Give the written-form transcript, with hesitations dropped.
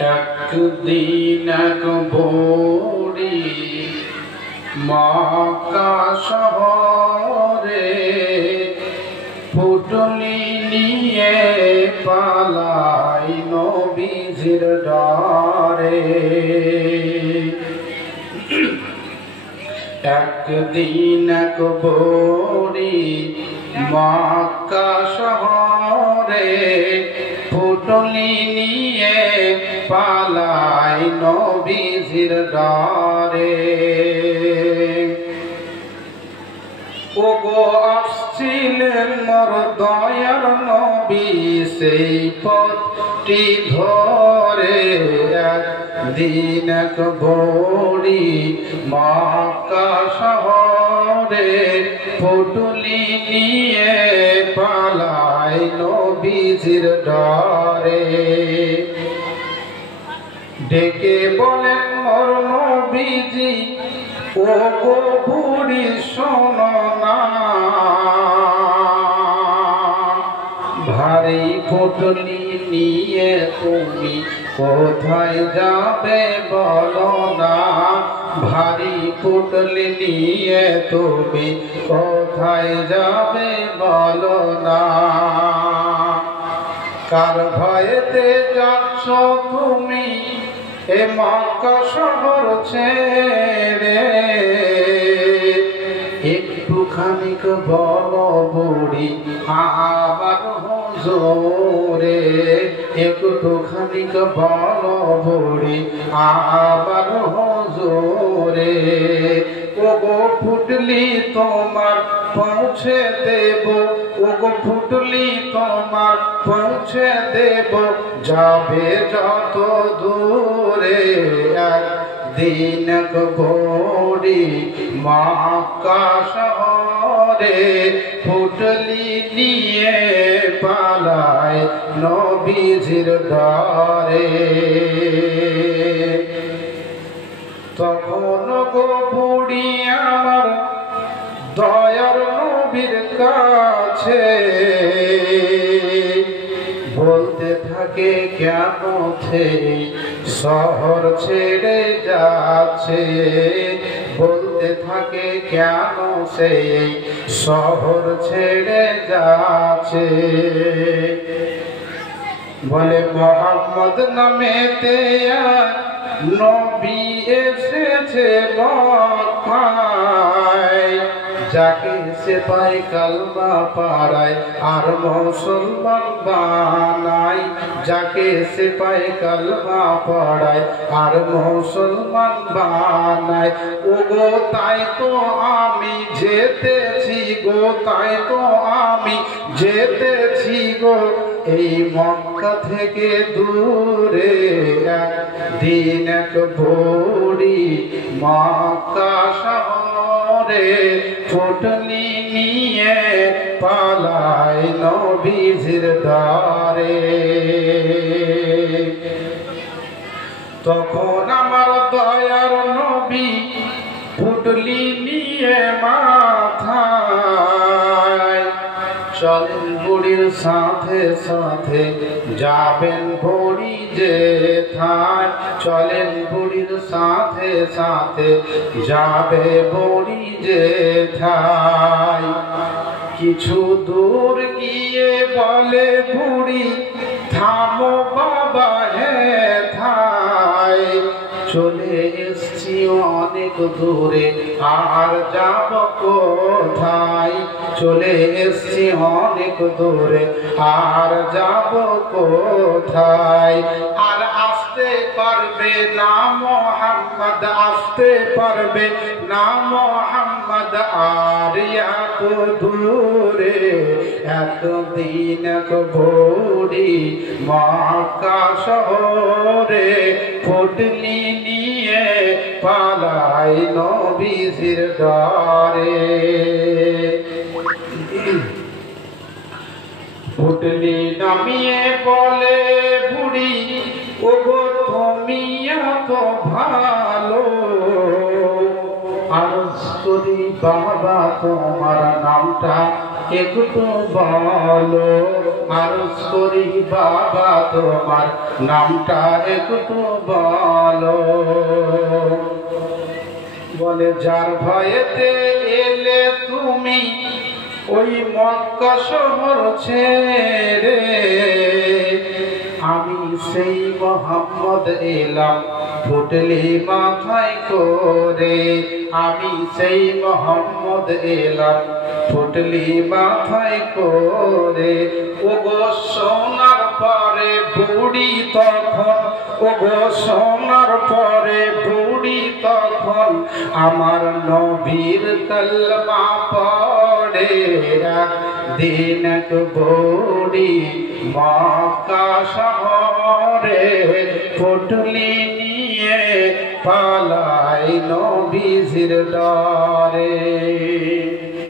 একদিন এক বুড়ি মক্কা শহরে পুটলি নিয়ে পালাই নবীজির ডরে। একদিন এক বুড়ি মক্কা শহরে পুটলি নিয়ে পালাই নবীজির ডরে। ওগো আসছিলেন মোর দয়ার নবী সেই পথটি ধরে। একদিন এক বুড়ি মক্কা শহরে পুটলি নিয়ে পালাই নবীজির ডরে। ডেকে বলেন মোর নবীজি ওগো বুড়ি শোনো না, ভারী পুটলি নিয়ে তুমি কোথায় যাবে বলো না। ভারী পুটলি নিয়ে তুমি কোথায় যাবে বলো না। কার ভয়েতে যাচ্ছ তুমি এ মক্কা শহর ছেড়ে। একটুখানি বলো বুড়ি আমার হুজুরে। একটুখানি বলো বুড়ি আমার হুজুরে। ওগো পুটলি তোমার পৌঁছে দেব, ওগো পুটলি তোমার পৌঁছে দেব যাবে যত দূরে। একদিন এক বুড়ি মক্কা শহরে পুটলি নিয়ে পালায় নবীজির ডরে। তখন গো বুড়ি আমার দয়ার নবীর কাছে বলতে থাকে কেন শহর ছেড়ে যাচ্ছে। বলতে থাকে কেন সেই শহর ছেড়ে যাচ্ছে। বলে মোহাম্মদ নামেতে নবী এসেছে মক্কায়। যাকে সে পায় কালমা পাড়ায় আর মুসলমান বানায়। যাকে সে পায় কালমা পড়ায় আর মুসলমান বানায়। ওগো তাই তো আমি যেতেছি গো, তাই তো আমি যেতেছি গো এই মক্কা থেকে দূরে। একদিন এক বুড়ি মক্কা শহরে পুটলি নিয়ে পালায় নবীজির ডরে। তখন আমার দয়ার নবী পুটলি নিয়ে মাথায় চলেন বুড়ির সাথে সাথে যাবেন বুড়ি যেথায়। চলেন বুড়ির সাথে সাথে যাবে বুড়ি যেথায়। কিছু দূর গিয়ে বলে বুড়ি থামো বাবা হেথায়। চলে এসছি অনেক দূরে আর যাব কোথায়। চলে এসছি অনেক দূরে আর যাব কোথায়। আর আসতে পারবে না মোহাম্মদ, আসতে পারবে না মোহাম্মদ আর এত দূরে। এতদিন এক বুড়ি মক্কা শহরে পুটলি নিয়ে পালাই নবীজির ডরে। পুটলি নামিয়ে বলে বুড়ি ওগো তুমি এত ভালো। আর করি বাবা তোমার নামটা একটু বলো, আরজ করি বাবা তোমার নামটা একটু বলো। বলে যার ভয়েতে এলে তুমি ওই মক্কা শহর ছেড়ে, আমি সেই মোহাম্মদ এলাম ফুটলি মাথায় করে। আমি সেই মোহাম্মদ এলাম ফুটলি মাথায় করে। ওগো সোনার পরে বুড়ি তখন, ওগো সোনার পরে বুড়ি তখন আমার নবীর কলমা পড়ে। দিন এক বুড়ি মক্কা শহরে ফুটলি নিয়ে পালাই নবীজির ডরে।